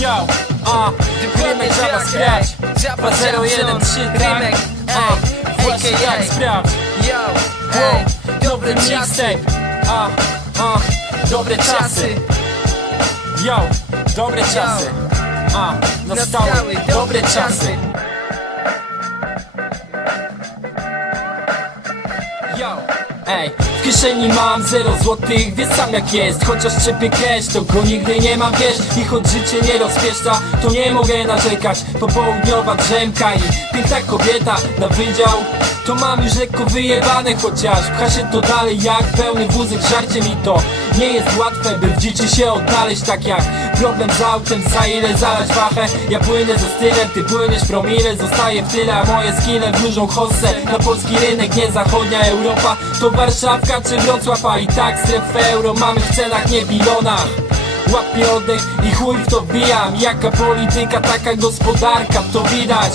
Yo, a, Rymek Żaba sprawdź. 2013, tak? A, ej, właśnie tak, sprawdź. Yo, ej, dobry mixtape. A, a, dobre czasy. Yo, dobre czasy. A, Nastały dobre czasy ej, w kieszeni mam 0 złotych, wiesz sam jak jest. Chociaż trzepię cash, to go nigdy nie mam, wiesz. I choć życie nie rozpieszcza, to nie mogę narzekać. Popołudniowa drzemka i piękna kobieta na wydział. To mam już lekko wyjebane, chociaż pcha się to dalej jak pełny wózek Żarcie mi to nie jest łatwe, by w dziczy się odnaleźć Tak jak problem z autem, za ile zalać wachę. Ja płynę ze stylem, ty płyniesz promile. Zostaję w tyle, a moje skille wróżą hossę. Na polski rynek, nie zachodnia Europa. To Warszawka czy Wrocław, a i tak strefę euro Mamy w cenach, nie bilonach Łapię oddech i chuj w to wbijam. Jaka polityka, taka gospodarka, to widać.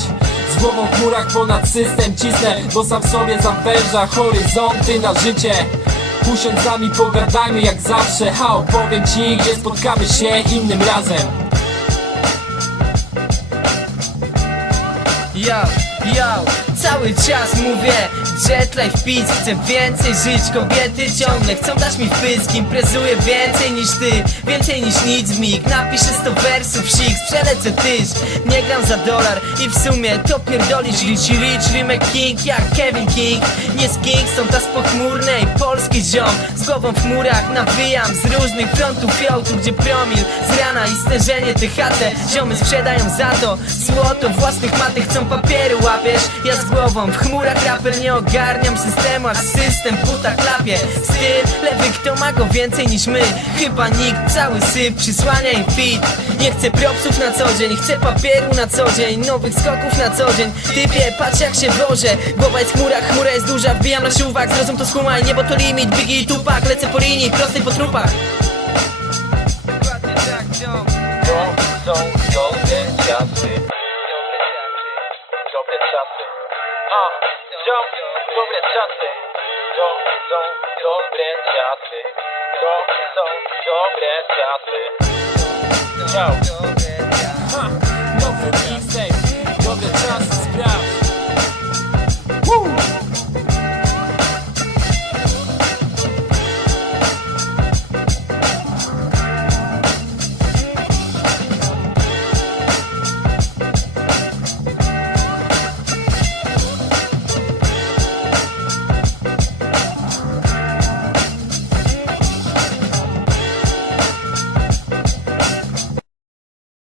Z głową w chmurach ponad system cisnę Bo sam sobie zawęża horyzonty na życie Usiądź z nami, pogadajmy jak zawsze Ha, opowiem ci, gdzie spotkamy się innym razem. Yo, yo, cały czas mówię Jetlife pić, chcę więcej żyć. Kobiety ciągle chcą dać mi wpysk. Imprezuję więcej niż ty Więcej niż nic w mig. Napiszę sto wersów, sik, przelecę tyś. Nie gram za dolar i w sumie to pierdolisz Rich Rich, King jak Kevin King. Nie z Kingston, ta z pochmurnej Polski ziom, z głową w chmurach Nawijam z różnych frontów fiołtu Gdzie promil z rana i stężenie THT Ziomy sprzedają za to Złoto własnych matek chcą papieru łapiesz. Ja z głową w chmurach raper nie ogarniam systemu Aż system puta klapie Styl lewy kto ma go więcej niż my Chyba nikt cały syf przysłania im fit Nie chcę propsów na co dzień Chcę papieru na co dzień Nowych skoków na co dzień Typie patrz jak się włożę Głowa jest w chmurach, chmura jest duża Wbijam na siłwak, zrozum to skumaj Niebo to limit, Biggie i Tupac Lecę po linii, prostej po trupach To są A, ziom, dobre czasy. To są dobre czasy. To są dobre czasy. Mixtape